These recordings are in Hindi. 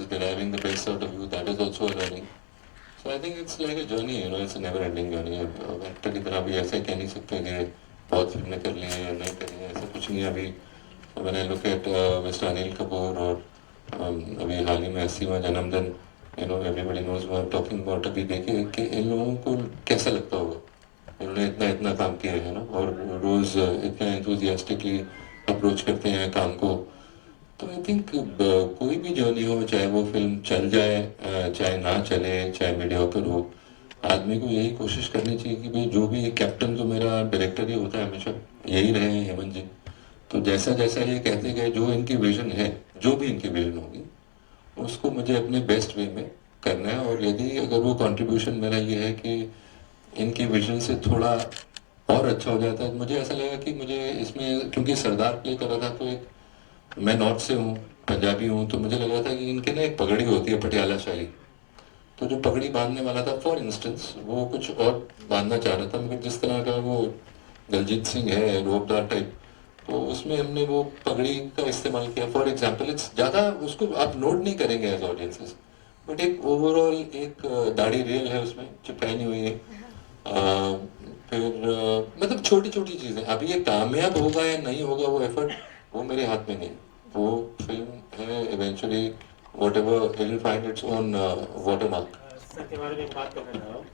is deriving the best out of you, that is also a learning. So I think it's like a journey, you know, it's a never ending journey. अब एक्टर की तरह अभी ऐसे कह नहीं सकते कि बहुत फिल्में कर ली हैं या नहीं करी हैं, ऐसा कुछ नहीं है अभी. When I look at Mr. Anil Kapoor और अभी हाल ही में 80वां जन्मदिन, you know, everybody knows what I'm talking about. अभी देखिए कि इन लोगों को कैसा लगता होगा, इन्होंने इतना इतना काम किया है ना, और रोज़ इतना enthusiastically अप्रोच करते हैं काम को. तो आई थिंक कोई भी जर्नी हो, चाहे वो फिल्म चल जाए चाहे ना चले, चाहे मीडियोकर हो, आदमी को यही कोशिश करनी चाहिए कि भाई जो भी कैप्टन तो मेरा डायरेक्टर ही होता है हमेशा, यही रहे हैं हेमंत जी. तो जैसा जैसा ये कहते गए, जो इनकी विजन है, जो भी इनकी विजन होगी, उसको मुझे अपने बेस्ट वे में करना है. और यदि अगर वो कंट्रीब्यूशन मेरा ये है कि इनकी विजन से थोड़ा और अच्छा हो जाता है, तो मुझे ऐसा लगा कि मुझे इसमें, क्योंकि सरदार प्ले कर रहा था, तो एक मैं नॉर्थ से हूँ, पंजाबी हूँ, तो मुझे लग रहा था कि इनके ना एक पगड़ी होती है पटियाला शाही, तो जो पगड़ी बांधने वाला था फॉर इंस्टेंस, वो कुछ और बांधना चाह रहा था, मगर जिस तरह का वो दलजीत सिंह है रोबदार टाइप, तो उसमें हमने वो पगड़ी का इस्तेमाल किया फॉर एग्जाम्पल. इट्स ज़्यादा उसको आप नोट नहीं करेंगे एज ऑडियंसेस, बट एक ओवरऑल एक दाढ़ी रेल है उसमें चिपकाई नहीं हुई है. फिर मतलब छोटी छोटी चीज़ें. अभी ये कामयाब होगा या नहीं होगा वो एफर्ट, वो मेरे हाथ में नहीं. वो फिल्म है eventually what ever it will find its own watermark. Sir के बारे में बात कर रहा हूँ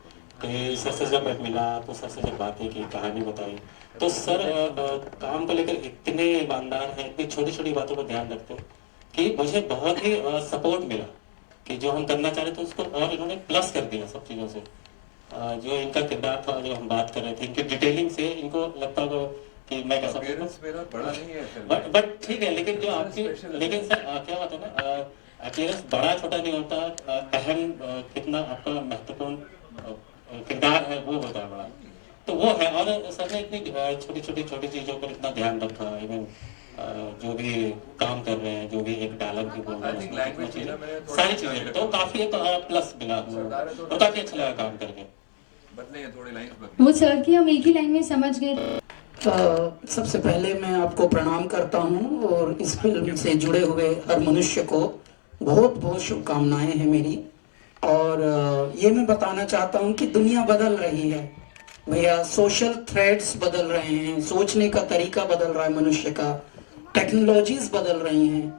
कि सर से जब मैं मिला तो सर से जब बातें की, कहानी बताई, तो सर काम को लेकर इतने ईमानदार हैं, इतनी छोटी छोटी बातों पर ध्यान रखते हैं कि मुझे बहुत ही सपोर्ट मिला कि जो हम करना चाह रहे थे उसको और इन्होंने प्लस कर दिया सब चीज़ों से. जो इनका किरदार था, जो हम बात कर रहे थे, इनकी डिटेलिंग से इनको लगता होगा कि मैं कैसा मेरा बड़ा नहीं है, बट ठीक है, लेकिन जो आपकी, लेकिन सर क्या बात है ना, अपीयरेंस बड़ा छोटा नहीं होता, अहम कितना आपका महत्वपूर्ण किरदार है वो होता है बड़ा, तो वो है. और सर ने इतनी छोटी चीजों पर इतना ध्यान रखा. इवन जो भी काम कर रहे हैं, जो भी एक डायलॉग भी बोल रहे हैं, सारी चीजें, तो काफी एक प्लस मिला और काफी अच्छा लगा काम करके. वो सर की हम एक ही लाइन में समझ गए. सबसे पहले मैं आपको प्रणाम करता हूं और इस फिल्म से जुड़े हुए हर मनुष्य को बहुत बहुत शुभकामनाएं हैं मेरी. और ये मैं बताना चाहता हूं कि दुनिया बदल रही है भैया, सोशल थ्रेड्स बदल रहे हैं, सोचने का तरीका बदल रहा है मनुष्य का, टेक्नोलॉजीज बदल रही हैं,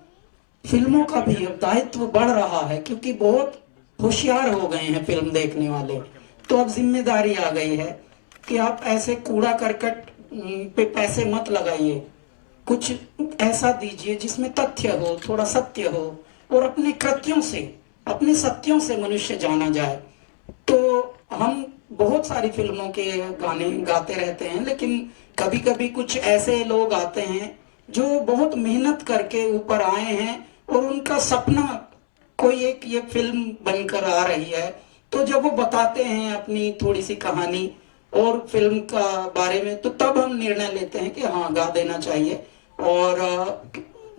फिल्मों का भी दायित्व बढ़ रहा है क्योंकि बहुत होशियार हो गए हैं फिल्म देखने वाले. तो अब जिम्मेदारी आ गई है कि आप ऐसे कूड़ा करकट पे पैसे मत लगाइए, कुछ ऐसा दीजिए जिसमें तथ्य हो, थोड़ा सत्य हो, और अपने कृत्यों से, अपने सत्यों से मनुष्य जाना जाए. तो हम बहुत सारी फिल्मों के गाने गाते रहते हैं, लेकिन कभी कभी कुछ ऐसे लोग आते हैं जो बहुत मेहनत करके ऊपर आए हैं और उनका सपना कोई एक ये फिल्म बनकर आ रही है, तो जब वो बताते हैं अपनी थोड़ी सी कहानी और फिल्म का बारे में, तो तब हम निर्णय लेते हैं कि हाँ गा देना चाहिए. और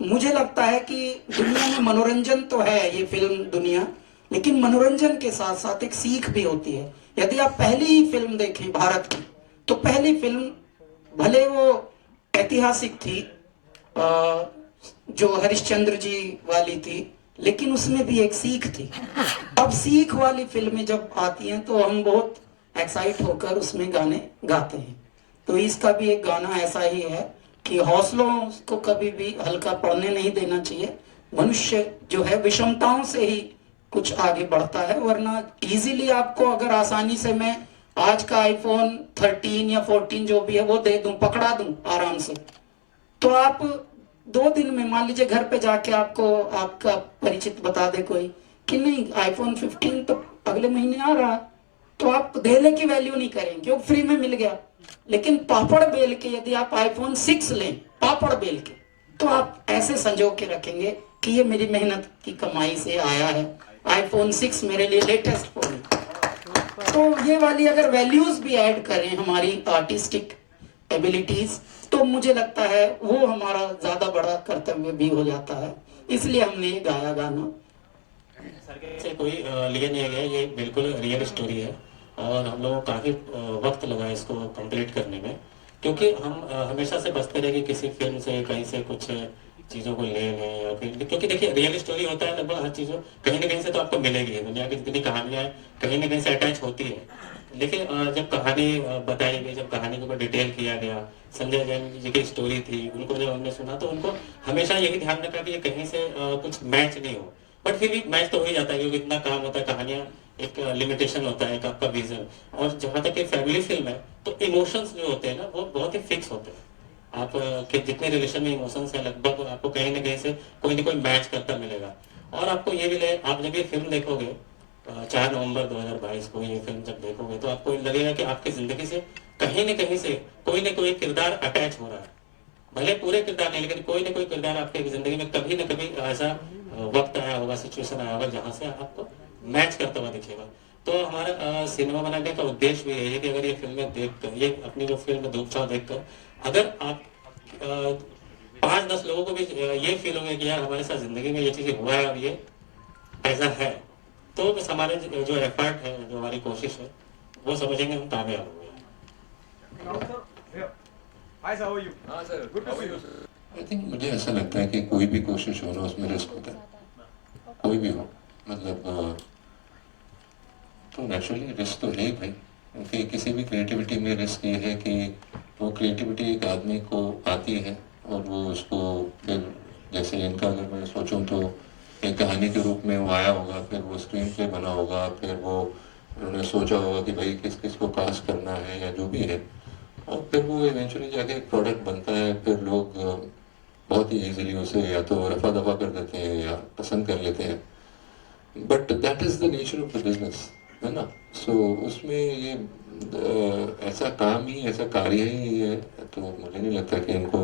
मुझे लगता है कि दुनिया में मनोरंजन तो है ये फिल्म दुनिया, लेकिन मनोरंजन के साथ साथ एक सीख भी होती है. यदि आप पहली ही फिल्म देखें भारत की, तो पहली फिल्म भले वो ऐतिहासिक थी, जो हरिश्चंद्र जी वाली थी, लेकिन उसमें भी एक सीख थी. अब सीख वाली फिल्में जब आती हैं तो हम बहुत एक्साइट होकर उसमें गाने गाते हैं. तो इसका भी एक गाना ऐसा ही है कि हौसलों को कभी भी हल्का पड़ने नहीं देना चाहिए. मनुष्य जो है विषमताओं से ही कुछ आगे बढ़ता है, वरना इजीली आपको अगर आसानी से मैं आज का आईफोन 13 या 14 जो भी है वो दे दूं, पकड़ा दूं आराम से, तो आप 2 दिन में, मान लीजिए घर पे जाके आपको आपका परिचित बता दे कोई कि नहीं आईफोन 15 तो अगले महीने आ रहा है, तो आप धेले की वैल्यू नहीं करेंगे क्योंकि फ्री में मिल गया. लेकिन पापड़ बेल के यदि आप आईफोन 6 लें, पापड़ बेल के, तो आप ऐसे संजो के रखेंगे कि ये मेरी मेहनत की कमाई से आया है, आईफोन 6 मेरे लिए लेटेस्ट फोन है. तो ये वाली अगर वैल्यूज भी ऐड करें हमारी आर्टिस्टिक एबिलिटीज, तो मुझे लगता है वो हमारा ज्यादा बड़ा कर्तव्य भी हो जाता है. इसलिए हमने ये गाया गाना. सर से कोई लिए नहीं गया, ये बिल्कुल रियल स्टोरी है और हम लोगों को काफ़ी वक्त लगा इसको कंप्लीट करने में, क्योंकि हम हमेशा से बचते रहे कि किसी फिल्म से कहीं से कुछ चीज़ों को ले लें या फिर, क्योंकि देखिए रियल स्टोरी होता है लगभग हर चीज़ कहीं ना कहीं से तो आपको मिलेगी, दुनिया की जितनी कहानियाँ कहीं ना कहीं से अटैच होती है। लेकिन जब कहानी बताई गई, जब कहानी को डिटेल किया गया, संजय जैन जी की स्टोरी थी, उनको जब हमने सुना तो उनको हमेशा यही ध्यान रखा कि ये कहीं से कुछ मैच नहीं हो, बट फिर भी मैच तो हो ही जाता है क्योंकि इतना काम होता है, कहानियाँ एक लिमिटेशन होता है, एक आपका विजन। और जहाँ तक एक फैमिली फिल्म है तो इमोशंस जो होते हैं ना वो बहुत ही फिक्स होते हैं। आप के जितने रिलेशन में इमोशंस है लगभग आपको कहीं ना कहीं से कोई ना कोई मैच करता मिलेगा। और आपको ये भी लगे, आप जब ये फिल्म देखोगे 4 नवंबर 2022 को ये फिल्म जब देखोगे तो आपको लगेगा कि आपकी ज़िंदगी से कहीं ना कहीं से कोई ना कोई किरदार अटैच हो रहा है। भले पूरे किरदार नहीं, लेकिन कोई ना कोई किरदार आपके ज़िंदगी में कभी ना कभी ऐसा वक्त आया होगा, सिचुएशन आया होगा जहाँ से आपको मैच करता हुआ दिखेगा। तो हमारा सिनेमा बनाने का उद्देश्य भी यही है कि अगर ये फिल्में देख कर, ये अपनी जो फिल्म धूप छाँव देख कर अगर आप 5-10 लोगों को भी ये फील होगा कि यार हमारे साथ ज़िंदगी में ये चीज़ें हुआ है और ये ऐसा है, तो बस हमारे जो एफर्ट है, जो हमारी कोशिश है, वो समझेंगे हम कामयाब हो गए। Hi, sir. How are you? Sir. Good to see you. I think मुझे ऐसा लगता है कि कोई भी कोशिश हो ना उसमें रिस्क होता है, कोई भी हो, मतलब तो नेचुरली रिस्क तो है ही भाई, क्योंकि किसी भी क्रिएटिविटी में रिस्क ये है कि वो क्रिएटिविटी एक आदमी को आती है और वो उसको फिर, जैसे इनका अगर मैं सोचूं तो एक कहानी के रूप में वो आया होगा, फिर वो स्क्रीन प्ले बना होगा, फिर वो उन्होंने सोचा होगा कि भाई किस किस को कास्ट करना है या जो भी है, और फिर वो इवेंचुअली जाके एक प्रोडक्ट बनता है, फिर लोग बहुत ही इजीली उसे या तो रफा दफा कर देते हैं या पसंद कर लेते हैं, but that is the nature of the business, है ना। सो उसमें ये ऐसा काम ही, ऐसा कार्य ही है, तो मुझे नहीं लगता कि इनको,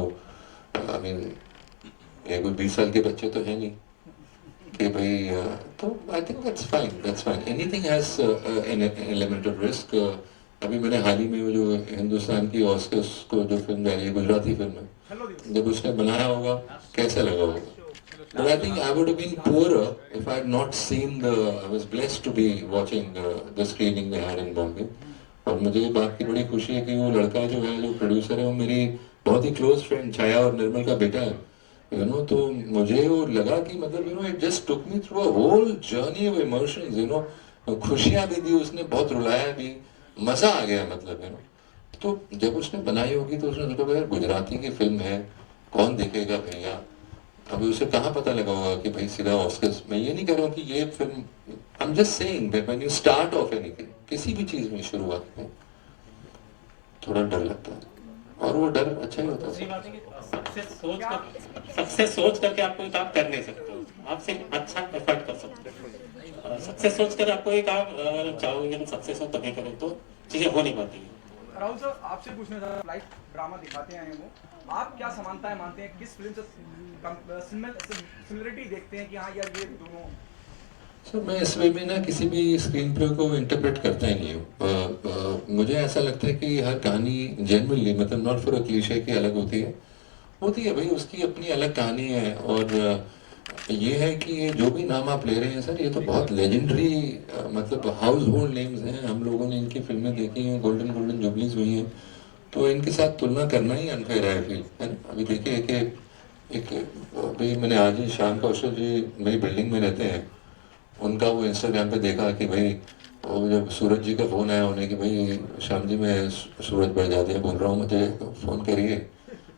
आई मीन ये कोई 20 साल के बच्चे तो है नहीं कि भाई, तो I think that's fine, that's fine, anything has an element of risk. अभी मैंने हाल ही में वो जो हिंदुस्तान की ऑस्कर्स को जो फिल्म आई है, गुजराती फिल्म है, जब उसने बनाया होगा कैसा लगा होगा, but I think I would have been poorer if I had not seen I was blessed to be watching the screening they had in Bombay। और मुझे ये बात की बड़ी खुशी है कि वो लड़का जो है, जो प्रोड्यूसर है, वो मेरी बहुत ही क्लोज फ्रेंड छाया और निर्मल का बेटा है, यू नो। तो मुझे वो लगा कि मतलब you know it just took me through a whole journey of emotions, you know. खुशियाँ भी दी उसने, बहुत रुलाया भी, मज़ा आ गया, मतलब यू नो। तो जब उसने बनाई होगी तो उसने सोचा यार गुजराती की फिल्म है, कौन देखेगा भैया, अभी उसे कहाँ पता लगा होगा कि भाई सीधा ऑस्कर्स। मैं ये नहीं कह रहा हूँ कि ये film, I am just saying that when you start of anything, किसी भी चीज़ में शुरुआत में थोड़ा डर लगता है, और वो डर अच्छा ही होता है। सक्सेस सोच करके आप कोई काम कर नहीं सकते हो, आप सिर्फ अच्छा एफर्ट कर सकते हो। सक्सेस सोच कर आप कोई काम अगर चाहोगे कि सक्सेस हो तभी करें तो चीज़ें हो नहीं पाती है। राहुल सर, आपसे पूछना था, लाइव ड्रामा दिखाते हैं वो, आप क्या समानताएं मानते हैं, किस फिल्म से सिमिलरिटी देखते हैं कि हाँ यार ये दोनों? सर मैं इस वे में ना किसी भी स्क्रीन प्ले को इंटरप्रेट करता ही नहीं हूँ। मुझे ऐसा लगता है कि हर कहानी जेन्युइनली, मतलब नॉट फॉर अ क्लीशे की अलग होती है भाई, उसकी अपनी अलग कहानी है। और ये है कि ये जो भी नाम आप ले रहे हैं सर, ये तो बहुत लेजेंडरी, मतलब हाउस होल्ड नेम्स हैं, हम लोगों ने इनकी फिल्में देखी हैं, गोल्डन गोल्डन जुबलीज हुई हैं, तो इनके साथ तुलना करना ही अनफेयर है फील, है ना। अभी देखिए कि एक अभी मैंने आज ही शाम कौशल जी मेरी बिल्डिंग में रहते हैं, उनका वो इंस्टाग्राम पे देखा कि भाई वो जब सूरज जी का फ़ोन आया उन्हें कि भाई श्याम जी मैं सूरज बड़जात्या बोल रहा हूँ, मुझे फ़ोन करिए।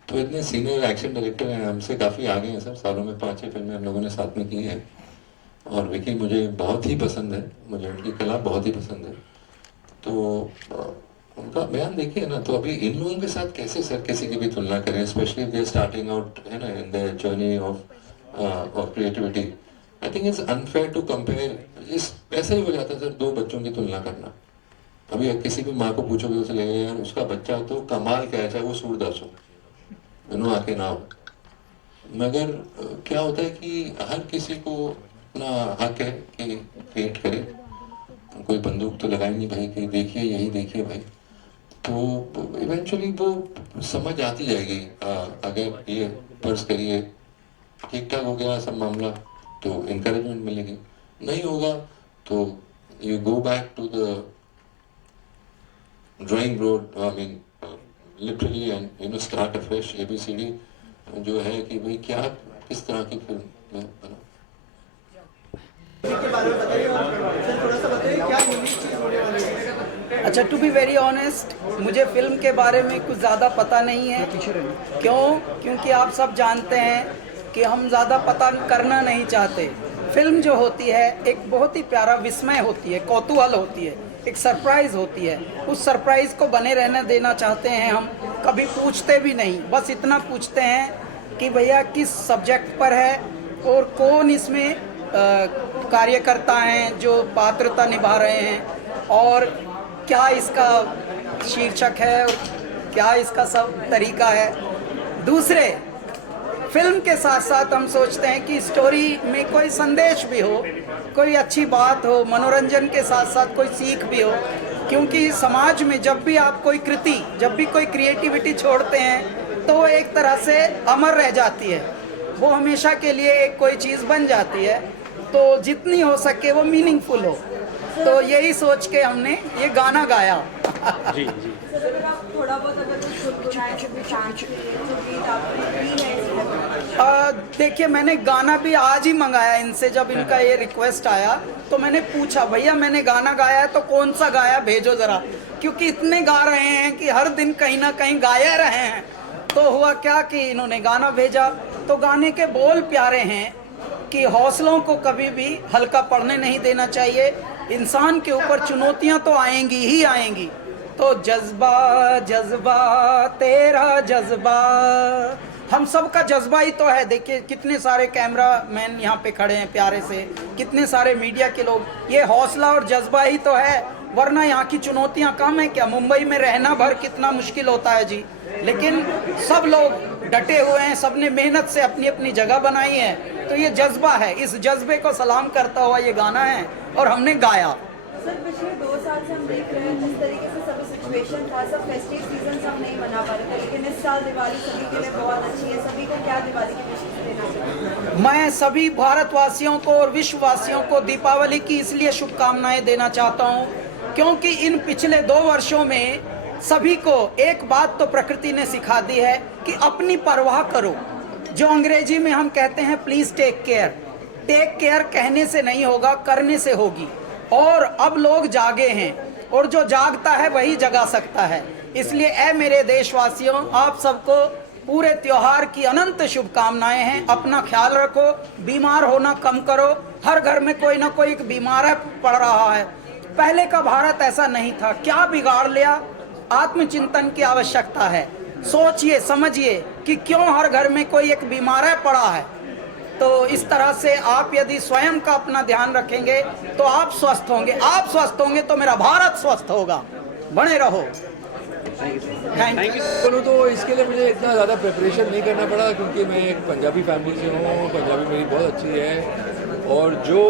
तो इतने सीनियर एक्शन डायरेक्टर हैं, हमसे काफ़ी आगे हैं सर, सालों में 5-6 फिल्में हम लोगों ने साथ में की हैं। और विकी मुझे बहुत ही पसंद है, मुझे उनकी कला बहुत ही पसंद है। तो उनका बयान देखिए ना, तो अभी इन लोगों के साथ कैसे सर किसी की भी तुलना करें, स्पेशली दे स्टार्टिंग आउट, है ना, in the journey of creativity. I think it's unfair to compare. इस ऐसा ही हो जाता है सर, दो बच्चों की तुलना करना। अभी किसी भी माँ को पूछोगे उसे लगेगा यार उसका बच्चा तो कमाल का है, चाहे वो सूरदास हो, दोनों आके ना हो। मगर क्या होता है कि हर किसी को अपना हक है कि क्रिएट करे, कोई बंदूक तो लगाई नहीं भाई कि देखिए यही देखिए भाई। तो इवेंचुअली वो समझ आती जाएगी। अगर ये फर्ज करिए ठीक ठाक हो गया सब मामला तो इंकरेजमेंट मिलेगी, नहीं होगा तो you go back to the drawing board, I mean literally, and you know start a fresh ABCD जो है कि भाई क्या किस तरह की फिल्म मैं बनाऊँ। अच्छा, टू बी वेरी ऑनेस्ट, मुझे फिल्म के बारे में कुछ ज़्यादा पता नहीं है। क्योंकि आप सब जानते हैं कि हम ज़्यादा पता करना नहीं चाहते। फिल्म जो होती है एक बहुत ही प्यारा विस्मय होती है, कौतूहल होती है, एक सरप्राइज़ होती है। उस सरप्राइज़ को बने रहने देना चाहते हैं हम। कभी पूछते भी नहीं, बस इतना पूछते हैं कि भैया किस सब्जेक्ट पर है और कौन इसमें कार्यकर्ता हैं जो पात्रता निभा रहे हैं, और क्या इसका शीर्षक है और क्या इसका सब तरीका है। दूसरे, फिल्म के साथ साथ हम सोचते हैं कि स्टोरी में कोई संदेश भी हो, कोई अच्छी बात हो, मनोरंजन के साथ साथ कोई सीख भी हो। क्योंकि समाज में जब भी आप कोई कृति, जब भी कोई क्रिएटिविटी छोड़ते हैं तो वो एक तरह से अमर रह जाती है, वो हमेशा के लिए एक कोई चीज़ बन जाती है। तो जितनी हो सके वो मीनिंगफुल हो, तो यही सोच के हमने ये गाना गाया। जी जी। थोड़ा बहुत अगर कुछ गुनगुनाए तो भी चांस है, जो गीत आपने दी है इस फिल्म। देखिए, मैंने गाना भी आज ही मंगाया इनसे। जब इनका ये रिक्वेस्ट आया तो मैंने पूछा, भैया मैंने गाना गाया है तो कौन सा गाया, भेजो ज़रा। क्योंकि इतने गा रहे हैं कि हर दिन कहीं ना कहीं गाया रहे हैं। तो हुआ क्या कि इन्होंने गाना भेजा। तो गाने के बोल प्यारे हैं कि हौसलों को कभी भी हल्का पड़ने नहीं देना चाहिए। इंसान के ऊपर चुनौतियां तो आएंगी ही आएंगी, तो जज्बा जज्बा तेरा जज्बा, हम सब का जज्बा ही तो है। देखिए कितने सारे कैमरा मैन यहाँ पे खड़े हैं प्यारे से, कितने सारे मीडिया के लोग, ये हौसला और जज्बा ही तो है। वरना यहाँ की चुनौतियाँ कम है क्या? मुंबई में रहना भर कितना मुश्किल होता है जी, लेकिन सब लोग डटे हुए हैं, सबने मेहनत से अपनी अपनी जगह बनाई है। तो ये जज्बा है, इस जज्बे को सलाम करता हुआ ये गाना है और हमने गाया। सर पिछले 2 साल से हम देख रहे हैं जिस तरीके से सब सिचुएशन था, सब फेस्टिव सीजन हम नहीं मना पा रहे थे, लेकिन इस साल दिवाली सभी के लिए बहुत अच्छी है। सभी को क्या दिवाली की विशेष देना चाहिए? मैं सभी भारतवासियों को और विश्ववासियों को दीपावली की इसलिए शुभकामनाएं देना चाहता हूं क्योंकि इन पिछले 2 वर्षों में सभी को एक बात तो प्रकृति ने सिखा दी है कि अपनी परवाह करो। जो अंग्रेजी में हम कहते हैं please take care. Take care कहने से नहीं होगा, करने से होगी। और अब लोग जागे हैं और जो जागता है वही जगा सकता है। इसलिए ऐ मेरे देशवासियों, आप सबको पूरे त्योहार की अनंत शुभकामनाएं हैं। अपना ख्याल रखो, बीमार होना कम करो। हर घर में कोई ना कोई एक बीमार पड़ रहा है। पहले का भारत ऐसा नहीं था, क्या बिगाड़ लिया? आत्मचिंतन की आवश्यकता है। सोचिए समझिए कि क्यों हर घर में कोई एक बीमार पड़ा है। तो इस तरह से आप यदि स्वयं का अपना ध्यान रखेंगे तो आप स्वस्थ होंगे। आप स्वस्थ होंगे तो मेरा भारत स्वस्थ होगा। बने रहो। Thank you. बोलूँ तो इसके लिए मुझे इतना ज़्यादा प्रिपरेशन नहीं करना पड़ा क्योंकि मैं एक पंजाबी फैमिली से हूँ। पंजाबी मेरी बहुत अच्छी है और जो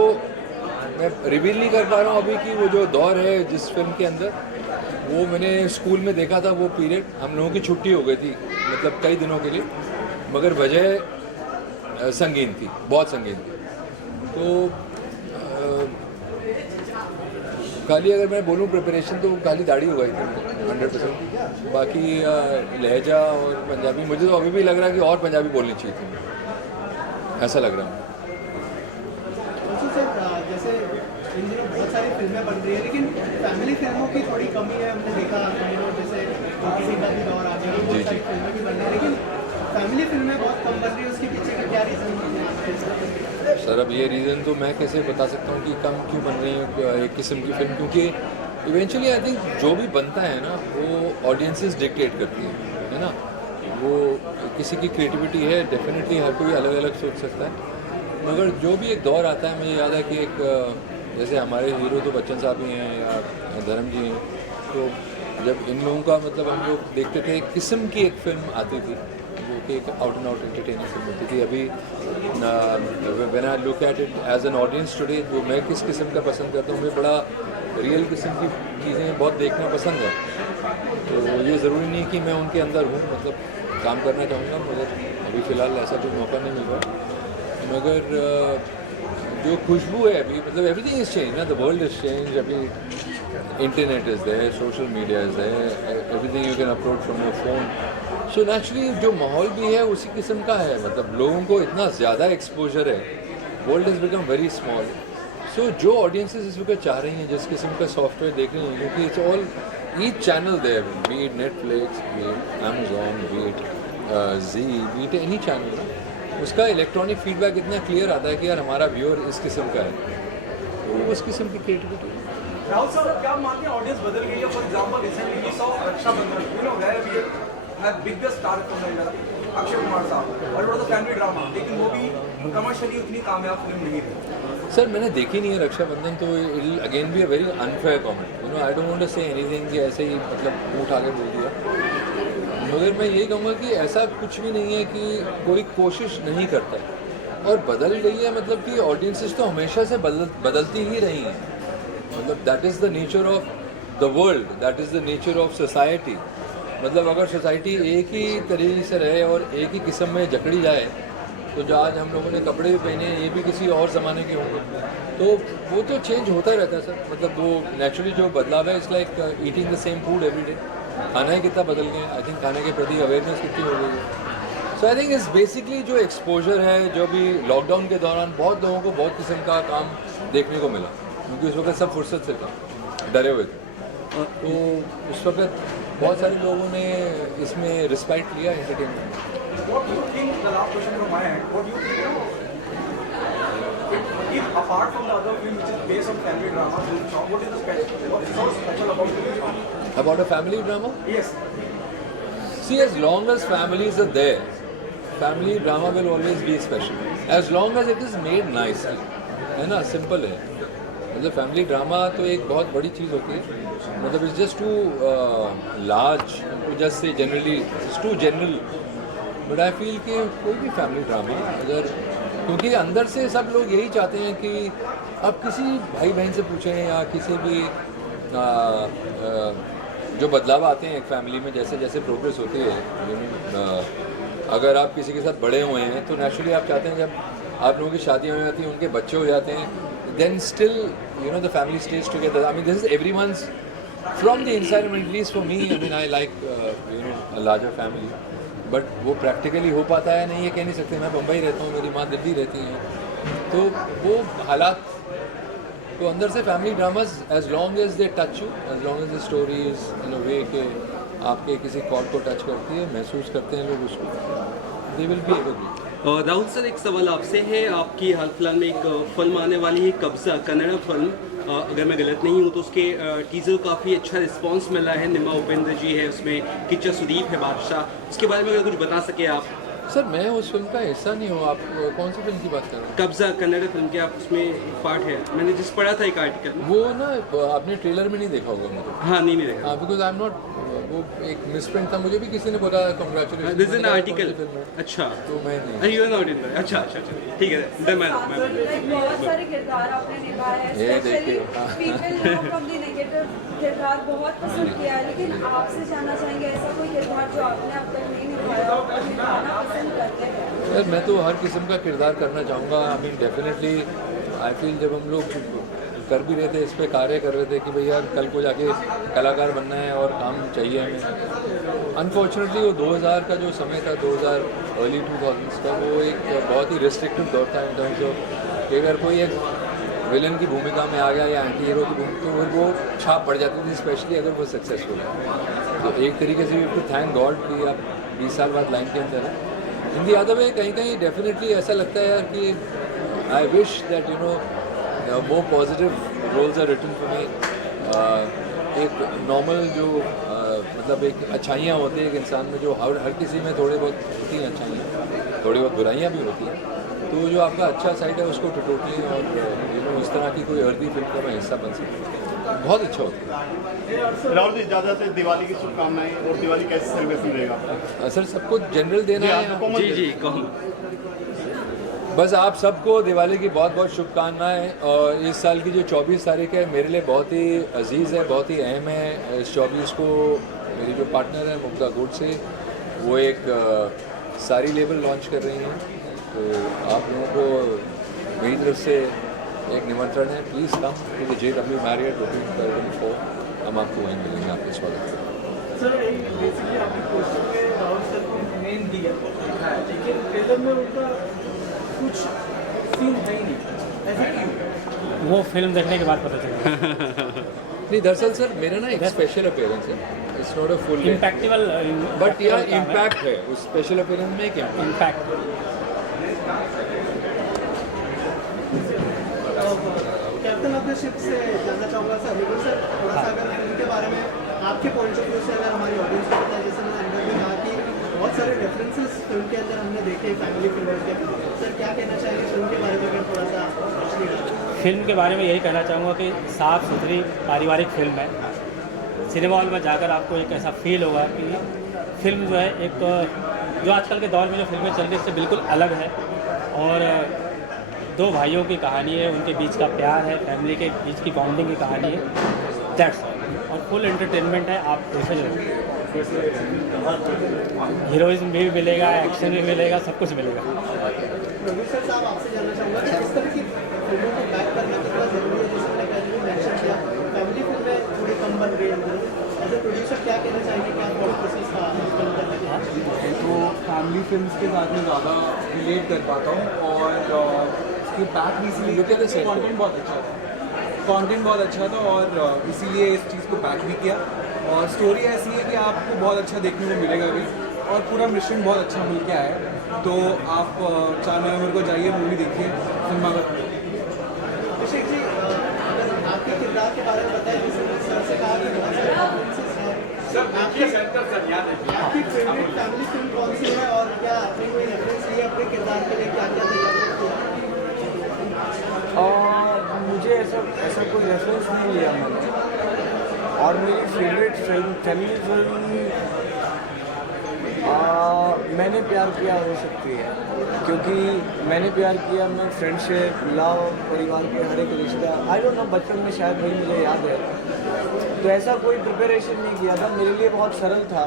मैं रिवील नहीं कर पा रहा हूँ अभी कि वो जो दौर है जिस फिल्म के अंदर, वो मैंने स्कूल में देखा था। वो पीरियड हम लोगों की छुट्टी हो गई थी, मतलब कई दिनों के लिए, मगर वजह संगीन थी, बहुत संगीन थी। तो खाली अगर मैं बोलूँ प्रिपरेशन तो खाली दाढ़ी हो गई थी 100%। बाकी लहजा और पंजाबी मुझे तो अभी भी लग रहा है कि और पंजाबी बोलनी चाहिए थी, ऐसा लग रहा है। जैसे इन दिनों बहुत सारी फिल्में बन रही है लेकिन फैमिली फिल्मों की थोड़ी कमी है। हमने देखा जैसे किसी का भी दौर आ गया, बहुत सारी फिल्में भी बन रही है लेकिन फैमिली फिल्में बहुत कम बन रही है। उसके पीछे का क्या रीज़न है? सर अब ये रीज़न तो मैं कैसे बता सकता हूँ कि कम क्यों बन रही है एक किस्म की फिल्म, क्योंकि इवेंचुअली आई थिंक जो भी बनता है ना वो ऑडियंसेस डिक्टेट करती है ना। वो किसी की क्रिएटिविटी है, डेफिनेटली हर कोई अलग अलग सोच सकता है, मगर जो भी एक दौर आता है, मुझे याद है कि एक जैसे हमारे हीरो तो बच्चन साहब ही हैं या धर्म जी हैं, तो जब इन लोगों का मतलब हम लोग देखते थे एक किस्म की एक फिल्म आती थी जो कि एक out and out entertaining film होती थी। अभी when I look at it as an audience today, जो मैं किस किस्म का पसंद करता हूँ, मुझे बड़ा रियल किस्म की चीज़ें बहुत देखना पसंद है। तो ये ज़रूरी नहीं कि मैं उनके अंदर हूँ, मतलब काम करना चाहूँगा, मगर अभी फ़िलहाल ऐसा कोई मौका नहीं मिल रहा। मगर जो खुशबू है अभी, मतलब एवरीथिंग इज चेंज ना, द वर्ल्ड इज चेंज। अभी internet is there, social media is there, everything you can upload from your phone. So naturally जो माहौल भी है उसी किस्म का है, मतलब लोगों को इतना ज़्यादा एक्सपोजर है, world is become very small. So जो ऑडियंसेस इस वक्त चाह रही हैं, जिस किस्म का सॉफ्टवेयर देख रही हैं, क्योंकि it's all each channel there, be it Netflix, be it Amazon, be it Zee, be it any channel ना, उसका इलेक्ट्रॉनिक फीडबैक इतना क्लियर आता है कि यार हमारा व्यूअर इस किस्म का है, तो उस किस्म की क्रिएटिविटी। राहुल सर, क्या मानते हैं ऑडियंस बदल गई है? For example recently we saw Raksha Bandhan, you know where we have biggest star from India, Akshay Kumar sahab, और it was a family drama, लेकिन वो भी कमर्शियली उतनी कामयाब फिल्म नहीं रही। सर मैंने देखी नहीं है रक्षाबंधन, तो it will again be a very unfair comment, you know, I don't want to say anything कि ऐसे ही मतलब उठा के बोल दिया, मगर मैं यही कहूँगा कि ऐसा कुछ भी नहीं है कि कोई कोशिश नहीं करता है, और बदल गई है मतलब कि ऑडियंसेस तो हमेशा से बदलती ही रही हैं, मतलब that is the nature of the world, that is the nature of society. मतलब अगर सोसाइटी एक ही तरीके से रहे और एक ही किस्म में जकड़ी जाए, तो जो आज हम लोगों ने कपड़े भी पहने हैं ये भी किसी और ज़माने के होंगे, तो वो तो चेंज होता ही रहता है सर, मतलब वो नेचुरली जो बदलाव है, it's like eating the same food every day. खाना ही कितना बदल गया, आई थिंक खाने के प्रति अवेयरनेस कितनी हो गई है। सो आई थिंक इस बेसिकली जो एक्सपोजर है, जो भी लॉकडाउन के दौरान बहुत लोगों को बहुत किस्म का काम देखने को मिला, क्योंकि उस वक्त सब फुर्सत से था, डरे हुए थे, तो उस वक्त बहुत सारे लोगों ने इसमें रिस्पेक्ट लिया entertainment. What do you think, the last question from my end, what do you think, if apart from the other film which is based on family drama, what is the special, what is so special about the film? About a family drama? Yes. See, as long as families are there, family drama will always be special. As long as it is made nicely, है ना, सिंपल है। मतलब फैमिली ड्रामा तो एक बहुत बड़ी चीज़ होती है, मतलब it's just too large to just say generally, it's too general, but I feel कि कोई भी फैमिली ड्रामा अगर, क्योंकि अंदर से सब लोग यही चाहते हैं कि आप किसी भाई बहन से पूछें या किसी भी जो बदलाव आते हैं एक फैमिली में, जैसे जैसे प्रोग्रेस होती है, अगर आप किसी के साथ बड़े हुए हैं तो नेचुरली आप चाहते हैं जब आप लोगों की शादियाँ हो जाती हैं, उनके बच्चे हो जाते हैं, then still you know the family stays together. I mean this is everyone's from the inside, at least for me, I mean I like you know a larger family, but वो practically हो पाता है नहीं ये कह नहीं सकते। मैं बम्बई रहता हूँ, मेरी माँ दिल्ली रहती हैं, तो वो हालात तो अंदर से family dramas as long as they touch you, as long as the story is in a way कि आपके किसी कॉर्ड को टच करती है, महसूस करते हैं लोग उसको, they will be evergreen. Rahul sir, एक सवाल आपसे है, आपकी हाल फिलहाल में एक फिल्म आने वाली है कब्जा, कन्नड़ा फिल्म, अगर मैं गलत नहीं हूँ तो उसके टीज़र काफ़ी अच्छा रिस्पांस मिला है, निमा उपेंद्र जी है उसमें, किच्चा सुदीप है, बादशाह, उसके बारे में अगर कुछ बता सके आप। सर मैं उस फिल्म का हिस्सा नहीं हूँ, आप कौन सी फिल्म की बात कर रहे हैं? कब्जा कन्नड़ा फिल्म के, आप उसमें पार्ट है, मैंने जिस पढ़ा था एक आर्टिकल में। वो ना आपने ट्रेलर में नहीं देखा होगा मुझे। हाँ नहीं देखा। हाँ, बिकॉज आई एम नॉट, वो एक मिसप्रिंट था, मुझे भी किसी ने बोला congratulation, this is an article. अच्छा, तो मैं नहीं, you are not in that. अच्छा अच्छा अच्छा, ठीक है, डन। मैं बहुत सारे किरदार आपने निभाए हैं, specially people from the negative किरदार बहुत पसंद किया है, लेकिन आपसे जानना चाहेंगे ऐसा कोई किरदार जो आपने अब तक नहीं निभाया और निभाना पसंद करते हैं? सर मैं तो हर किस्म का किरदार करना चाहूँगा। I mean definitely I feel जब हम लोग कर भी रहे थे, इस पर कार्य कर रहे थे कि भैया कल को जाके कलाकार बनना है और काम चाहिए हमें। अनफॉर्चुनेटली वो 2000 का जो समय था, 2000 अर्ली 2000s का, वो एक बहुत ही रिस्ट्रिक्टिव दौर था इन टर्म्स ऑफ कि अगर कोई एक विलन की भूमिका में आ गया या एंटी हीरो की भूमिका, तो फिर वो छाप पड़ जाती थी, स्पेशली अगर वो सक्सेसफुल है। तो एक तरीके से टू थैंक गॉड कि आप 20 साल बाद लाइन के अंदर है। इन दी अदर वे कहीं कहीं डेफिनेटली ऐसा लगता है यार कि I wish that you know more positive roles are written for me. एक नॉर्मल जो मतलब एक अच्छाइयाँ होती हैं एक इंसान में, जो हर किसी में थोड़ी बहुत होती हैं अच्छाइयाँ, थोड़ी बहुत बुराइयाँ भी होती हैं, तो जो आपका अच्छा साइड है उसको टोटली और यू नो इस तरह की कोई अर्दी फिल्म का मैं हिस्सा बन सकता, बहुत अच्छा होता है। राहुल जी, ज़्यादा से दिवाली की शुभकामनाएं, और दिवाली कैसे सेलिब्रेशन रहेगा? सर सबको जनरल देना है। जी जी कहूँ, बस आप सबको दिवाली की बहुत बहुत शुभकामनाएं। और इस साल की जो 24 तारीख है मेरे लिए बहुत ही अजीज़ है, बहुत ही अहम है। इस 24 को मेरी जो पार्टनर है मुग्धा गोडसे, वो एक सारी लेबल लॉन्च कर रही हैं, तो आप लोगों को मेरी तरफ से एक निमंत्रण है, please come to the JW Marriott booking 24। हम आपको वहीं मिलेंगे, आपके स्वागत। सर बेसिकली आपकी पोस्टर में राहुल सर लाइन दी है लेकिन ट्रेलर में उनका कुछ सीन है ही नहीं, ऐसा क्यों? वो फिल्म देखने के बाद पता चला। नहीं, दरअसल सर मेरा ना एक स्पेशल अपीयरेंस है, it's not a full impactful but यह इम्पैक्ट है, उस स्पेशल अपीयरेंस में एक impact. Captain of the ship से जानना चाहूँगा सर, बिल्कुल सर, थोड़ा सा अगर फिल्म के बारे में आपके पॉइंट ऑफ व्यू से अगर हमारी ऑडियंस को पता है, जैसे मैंने अंदर भी कहा कि बहुत सारे रेफरेंसेस फिल्म के अंदर हमने देखे फैमिली फिल्म के, सर क्या कहना चाहेंगे फिल्म के बारे में अगर थोड़ा सा? फिल्म के बारे में यही कहना चाहूँगा कि साफ़ सुथरी पारिवारिक फिल्म है। सिनेमा हॉल में जाकर आपको एक ऐसा फील होगा कि फिल्म जो है एक जो आजकल के दौर में जो फिल्में चल रही है उससे बिल्कुल अलग है, और दो भाइयों की कहानी है, उनके बीच का प्यार है, फैमिली के बीच की बॉन्डिंग की कहानी है, दैट्स ऑल। और फुल एंटरटेनमेंट है, आप देखें हीरोइज्म भी मिलेगा, एक्शन भी मिलेगा, सब कुछ मिलेगा। प्रोड्यूसर साहब आपसे जानना चाहूँगा कि किस तरह की फिल्मों को बैक करना कितना जरूरी है, जैसे मैंने पहले भी मेंशन किया फैमिली फिल्में थोड़ी कम बन रही है, एज ए प्रोड्यूसर क्या कहना चाहेंगे कि आप थोड़ा प्रोसेस का फिल्म करने के बाद? तो फैमिली फिल्म्स के साथ मैं ज़्यादा रिलेट कर पाता हूँ, और इसके बैक भी इसलिए कंटेंट बहुत अच्छा था, कंटेंट बहुत अच्छा था और इसीलिए इस चीज़ को बैक भी किया। और स्टोरी ऐसी है कि आपको बहुत अच्छा देखने को मिलेगा भी, और पूरा मिशन बहुत अच्छा मिल के आया है। तो आप 4 नवंबर को जाइए, मूवी देखिए सिनेमाघर में। अभिषेक जी, अगर आपके किरदार के बारे में बताएं, जैसे सर से कहा कि बहुत सारे परफॉर्मेंसेस हैं, आपकी फेवरेट फैमिली फिल्म कौन सी है, और क्या आपने कोई रेफरेंस लिया अपने किरदार के लिए, क्या क्या तैयारी किया? मुझे ऐसा कोई रेफरेंस नहीं लिया मैंने, और मेरी फेवरेट फिल्म फैमिली फिल्म मैंने प्यार किया हो सकती है, क्योंकि मैंने प्यार किया मैं फ्रेंडशिप, लव, परिवार के हर एक रिश्ता, आई डोंट नो, बचपन में शायद वही मुझे याद है। तो ऐसा कोई प्रिपरेशन नहीं किया था, मेरे लिए बहुत सरल था,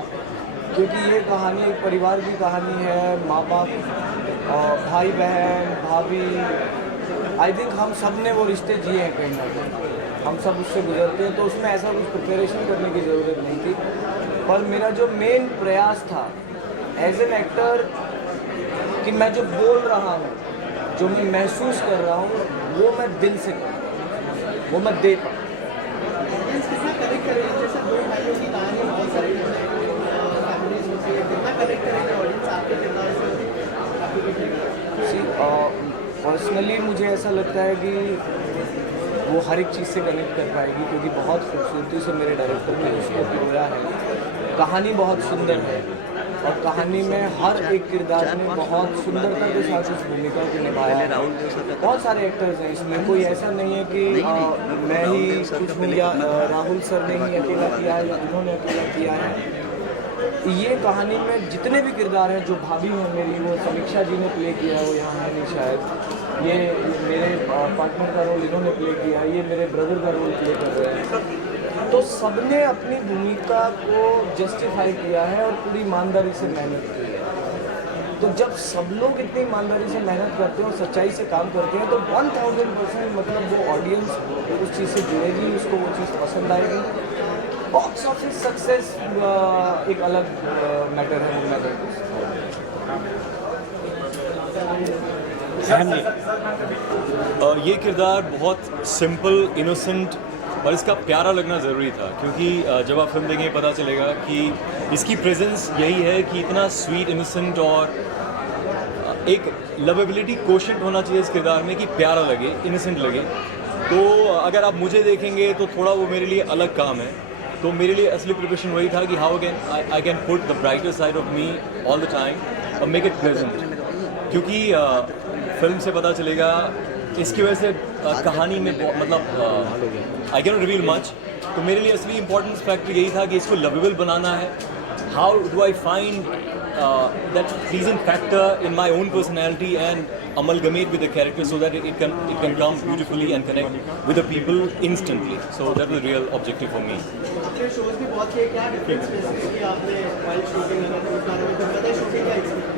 क्योंकि ये कहानी एक परिवार की कहानी है, माँ बाप, भाई बहन, भाभी, आई थिंक हम सब ने वो रिश्ते जिए हैं कहीं ना कहीं, हम सब उससे गुजरते हैं, तो उसमें ऐसा कुछ प्रिपरेशन करने की ज़रूरत नहीं थी। पर मेरा जो मेन प्रयास था एज एन एक्टर कि मैं जो बोल रहा हूँ, जो मैं महसूस कर रहा हूँ, वो मैं दिल से करूँ, वो मैं दे पाऊँ। कितना कनेक्ट करेंगे, जैसे दो भाइयों की कहानी बहुत सारी फैमिलीज होती है, कितना कनेक्ट करेंगे ऑडियंस आपके किरदार से? पर्सनली मुझे ऐसा लगता है कि वो हर एक चीज़ से कनेक्ट कर पाएगी, क्योंकि बहुत खूबसूरती से मेरे डायरेक्टर ने उसको पिरोया है। कहानी बहुत सुंदर है, और कहानी में हर एक किरदार ने बहुत सुंदरता के साथ उस भूमिका को निभाया है। बहुत सारे एक्टर्स हैं इसमें, कोई ऐसा नहीं है कि मैं ही कुछ हूँ या राहुल सर ने ही अकेला किया है या उन्होंने अकेला किया है। ये कहानी में जितने भी किरदार हैं, जो भाभी हैं मेरी, वो समीक्षा जी ने प्ले किया, वो यहाँ है नहीं शायद, ये मेरे पार्टनर का रोल इन्होंने प्ले किया, ये मेरे ब्रदर का रोल प्ले कर रहे हैं। तो सबने अपनी भूमिका को जस्टिफाई किया है और पूरी ईमानदारी से मेहनत की है। तो जब सब लोग इतनी ईमानदारी से मेहनत करते हैं और सच्चाई से काम करते हैं, तो 1000% मतलब वो ऑडियंस उस चीज़ से जुड़ेगी, उसको वो चीज़ पसंद आएगी। बॉक्स ऑफिस सक्सेस एक अलग मैटर है मुझे लगता है। ये किरदार बहुत सिंपल, इनोसेंट और इसका प्यारा लगना ज़रूरी था, क्योंकि जब आप फिल्म देखेंगे पता चलेगा कि इसकी प्रेजेंस यही है कि इतना स्वीट, इनोसेंट और एक लवेबिलिटी कोशेंट होना चाहिए इस किरदार में कि प्यारा लगे, इनोसेंट लगे। तो अगर आप मुझे देखेंगे तो थोड़ा वो मेरे लिए अलग काम है। तो मेरे लिए असली प्रिपरेशन वही था कि how I can put the brighter side of me all the time और मेक इट प्रेजेंट, क्योंकि फिल्म से पता चलेगा इसकी वजह से कहानी में मतलब आई कैन रिवील मच। तो मेरे लिए असली इंपॉर्टेंस फैक्टर यही था कि इसको लवेबल बनाना है। How do I find that pleasing factor in my own personality and amalgamate with the character so that it can come beautifully and connect with the people instantly. So that was the real objective for me. आपने शोज भी बहुत किए, क्या डिफरेंस महसूस किया आपने वाइल्ड शूटिंग लगा तो उस बारे में कुछ बताइए, शूटिंग क्या एक्सपीरियंस?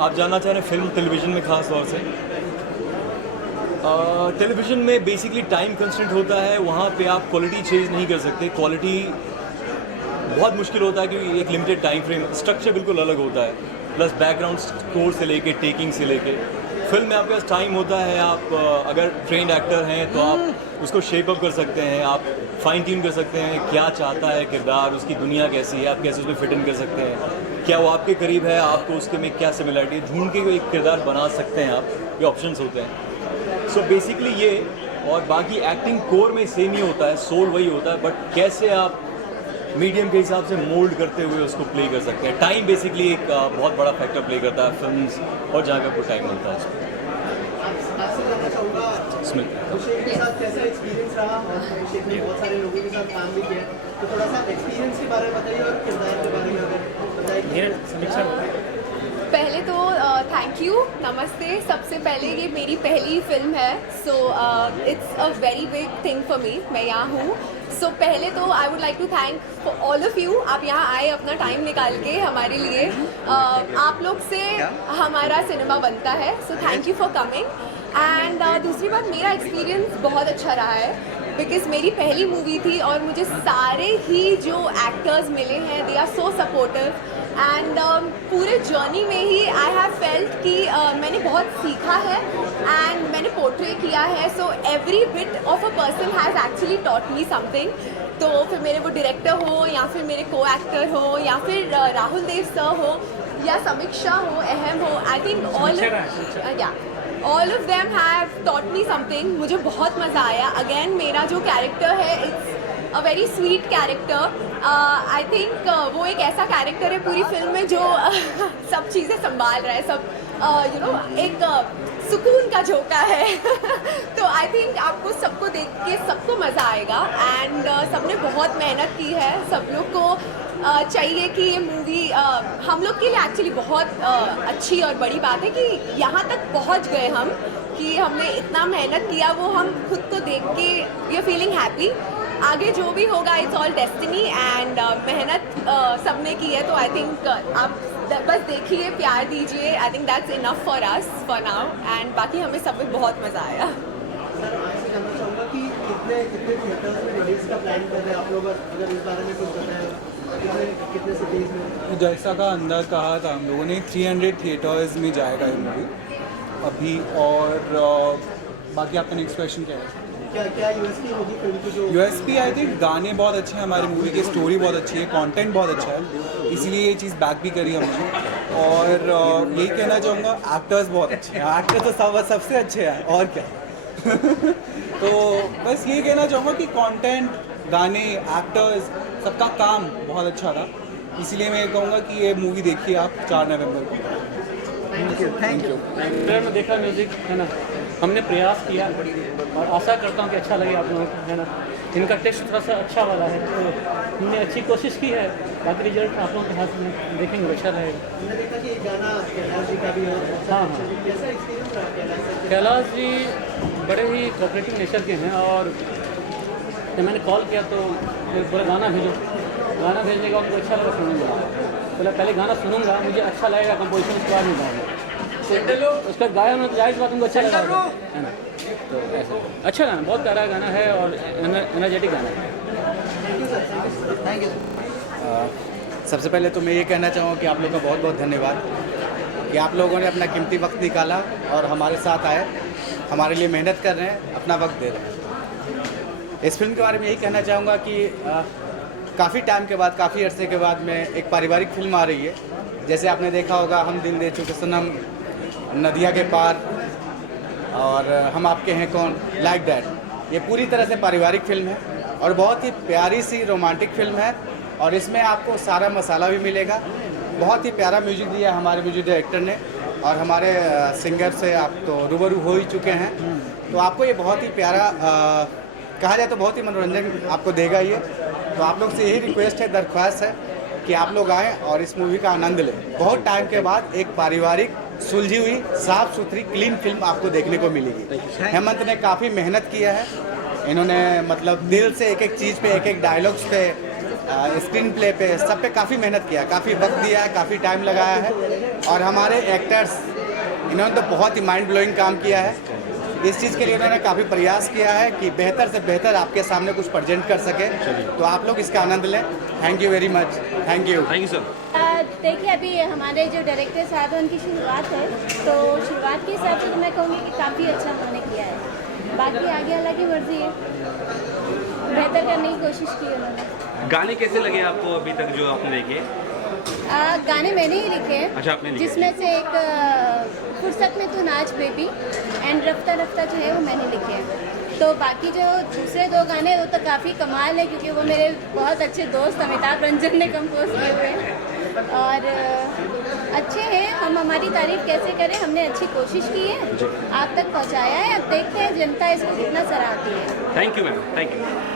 आप जानना चाह रहे हैं फिल्म टेलीविजन में खास तौर से? टेलीविजन में बेसिकली टाइम कंस्टेंट होता है, वहाँ पे आप क्वालिटी चेंज नहीं कर सकते। क्वालिटी बहुत मुश्किल होता है क्योंकि एक लिमिटेड टाइम फ्रेम, स्ट्रक्चर बिल्कुल अलग होता है, प्लस बैकग्राउंड स्कोर से लेके टेकिंग से लेके फिल्म में आपके पास टाइम होता है। आप अगर ट्रेंड एक्टर हैं तो आप उसको शेप अप कर सकते हैं, आप फाइन ट्यून कर सकते हैं क्या चाहता है किरदार, उसकी दुनिया कैसी है, आप कैसे उसमें फिट इन कर सकते हैं, क्या वो आपके करीब है, आपको उसके में क्या सिमिलरिटी है, ढूंढ के एक किरदार बना सकते हैं आप, ये ऑप्शंस होते हैं। सो बेसिकली ये, और बाकी एक्टिंग कोर में सेम ही होता है, सोल वही होता है, बट कैसे आप मीडियम के हिसाब से मोल्ड करते हुए उसको प्ले कर सकते हैं। टाइम बेसिकली एक बहुत बड़ा फैक्टर प्ले करता है फिल्म्स और जहाँ पे आपको टाइम मिलता है उसमें। आपसे जानना चाहूँगा अभिषेक के साथ कैसा एक्सपीरियंस रहा, और अभिषेक ने बहुत सारे लोगों के साथ काम भी किया, तो थोड़ा सा एक्सपीरियंस के बारे में बताइए और किरदार के बारे में अगर बताइए। पहले तो थैंक यू, नमस्ते। सबसे पहले ये मेरी पहली फिल्म है, so it's a very big thing for me, मैं यहाँ हूँ। सो पहले तो I would like to thank for all of you, आप यहाँ आए अपना टाइम निकाल के हमारे लिए। आप लोग से हमारा सिनेमा बनता है, so thank you for coming. And दूसरी बात, मेरा एक्सपीरियंस बहुत अच्छा रहा है बिकॉज मेरी पहली मूवी थी और मुझे सारे ही जो एक्टर्स मिले हैं they are so supportive. And पूरे जर्नी में ही आई हैव फेल्ट कि मैंने बहुत सीखा है एंड मैंने पोर्ट्रे किया है। So every bit of a person has actually taught me something. तो फिर मेरे वो डायरेक्टर हो या फिर मेरे को एक्टर हो या फिर राहुल देव सर हो या समीक्षा हो, अहम हो, I think all of them have taught me something. मुझे बहुत मज़ा आया। अगेन मेरा जो कैरेक्टर है it's a very sweet character. I think वो एक ऐसा कैरेक्टर है पूरी फिल्म में जो सब चीज़ें संभाल रहा है, सब एक सुकून का झोंका है। तो आई थिंक आपको सबको देख के सबको मज़ा आएगा। एंड सबने बहुत मेहनत की है। सब लोग को चाहिए कि ये मूवी हम लोग के लिए एक्चुअली बहुत अच्छी और बड़ी बात है कि यहाँ तक पहुँच गए हम, कि हमने इतना मेहनत किया वो हम खुद को देख के वी आर फीलिंग हैप्पी। आगे जो भी होगा इट्स ऑल डेस्टिनी एंड मेहनत सबने की है। तो आई थिंक आप बस देखिए, प्यार दीजिए। I think that's enough for us for now. And बाकी हमें सब में बहुत मज़ा आया। सर आपसे जानना चाहूँगा कि कितने थिएटर्स में रिलीज का प्लान कर रहे हैं आप लोग, अगर इस बारे में कुछ बताएं, कितने सिटीज़ में? जैसा का अंदाज कहा था हम लोगों ने 300 थिएटर्स में जाएगा ये मूवी अभी। और बाकी आपका नेक्स्ट क्वेश्चन क्या है? क्या यूएसपी होगी फिल्म की? जो यूएसपी आई थिंक गाने बहुत अच्छे हैं हमारी मूवी की, स्टोरी बहुत अच्छी है, कंटेंट बहुत अच्छा है, इसीलिए ये चीज़ बैक भी करी हमने। और यही कहना चाहूँगा एक्टर्स बहुत अच्छे हैं। एक्टर्स तो सबसे अच्छे हैं और क्या। तो बस ये कहना चाहूँगा कि कंटेंट, गाने, एक्टर्स, सबका काम बहुत अच्छा था, इसीलिए मैं ये कहूँगा कि ये मूवी देखिए आप 4 नवंबर को। Thank you. ट्रेलर में देखा म्यूज़िक है ना, हमने प्रयास किया और आशा करता हूँ कि अच्छा लगे आप लोगों को, है ना। इनका टेक्स्ट थोड़ा सा अच्छा वाला है, तो हमने अच्छी कोशिश की है। बाकी रिजल्ट आप लोगों के हाथ में देखेंगे, अच्छा रहेगा। हमने देखा कि गाना कैलाश जी का भी है। हाँ, कैसा एक्सपीरियंस रहा कैलाश जी बड़े ही कोऑपरेटिव नेचर के हैं। और जब मैंने कॉल किया तो पूरा गाना भेजो, गाना भेजने के बाद मुझे अच्छा लगा सुनने में। पहले गाना सुनूंगा, मुझे अच्छा लगेगा, कंपोजिशन उसके बाद में गाऊंगा। उसका गाया ना, जाहिर बात उनको अच्छा लगा है ना। तो ऐसा अच्छा गाना, बहुत प्यारा गाना है और एनर्जेटिक गाना है। Thank you. सबसे पहले तो मैं ये कहना चाहूँगा कि आप लोगों का बहुत बहुत धन्यवाद कि आप लोगों ने अपना कीमती वक्त निकाला और हमारे साथ आए, हमारे लिए मेहनत कर रहे हैं, अपना वक्त दे रहे हैं। इस फिल्म के बारे में यही कहना चाहूँगा कि काफ़ी टाइम के बाद, काफ़ी अरसे के बाद में एक पारिवारिक फिल्म आ रही है। जैसे आपने देखा होगा हम दिल दे चुके सनम, नदिया के पार और हम आपके हैं कौन, लाइक दैट। ये पूरी तरह से पारिवारिक फिल्म है और बहुत ही प्यारी सी रोमांटिक फिल्म है। और इसमें आपको सारा मसाला भी मिलेगा। बहुत ही प्यारा म्यूजिक दिया है हमारे म्यूजिक डायरेक्टर ने और हमारे सिंगर से आप तो रूबरू हो ही चुके हैं। तो आपको ये बहुत ही प्यारा कहा जाए तो बहुत ही मनोरंजन आपको देगा ये। तो आप लोग से यही रिक्वेस्ट है, दरख्वास्त है कि आप लोग आएँ और इस मूवी का आनंद लें। बहुत टाइम के बाद एक पारिवारिक, सुलझी हुई, साफ़ सुथरी, क्लीन फिल्म आपको देखने को मिलेगी। हेमंत ने काफ़ी मेहनत किया है। इन्होंने मतलब दिल से एक एक चीज़ पे, एक एक डायलॉग्स पे, स्क्रीन प्ले पे, सब पे काफ़ी मेहनत किया, काफ़ी वक्त दिया है, काफ़ी टाइम लगाया है। और हमारे एक्टर्स, इन्होंने तो बहुत ही माइंड ब्लोइंग काम किया है। इस चीज़ के लिए उन्होंने काफ़ी प्रयास किया है कि बेहतर से बेहतर आपके सामने कुछ प्रेजेंट कर सके। तो आप लोग इसका आनंद लें। Thank you very much. Thank you sir. देखिए अभी हमारे जो डायरेक्टर साहब हैं उनकी शुरुआत है, तो शुरुआत के हिसाब से तो मैं कहूँगी कि काफ़ी अच्छा उन्होंने किया है। बाकी आगे अल्लाह की मर्जी है, बेहतर करने की कोशिश की उन्होंने। गाने कैसे लगे आपको अभी तक जो आपने देखे? गाने मैंने ही लिखे हैं। अच्छा, आपने लिखे? जिसमें से एक फुर्सत में तू नाच बेबी एंड रफ्ता रफ्ता जो है वो मैंने लिखे हैं। तो बाकी जो दूसरे 2 गाने वो तो काफ़ी कमाल है, क्योंकि वो मेरे बहुत अच्छे दोस्त अमिताभ रंजन ने कंपोज किए हुए हैं और अच्छे हैं। हम हमारी तारीफ कैसे करें, हमने अच्छी कोशिश की है, आप तक पहुंचाया है। अब देखते हैं जनता इसको कितना सराहती है। Thank you ma'am, thank you.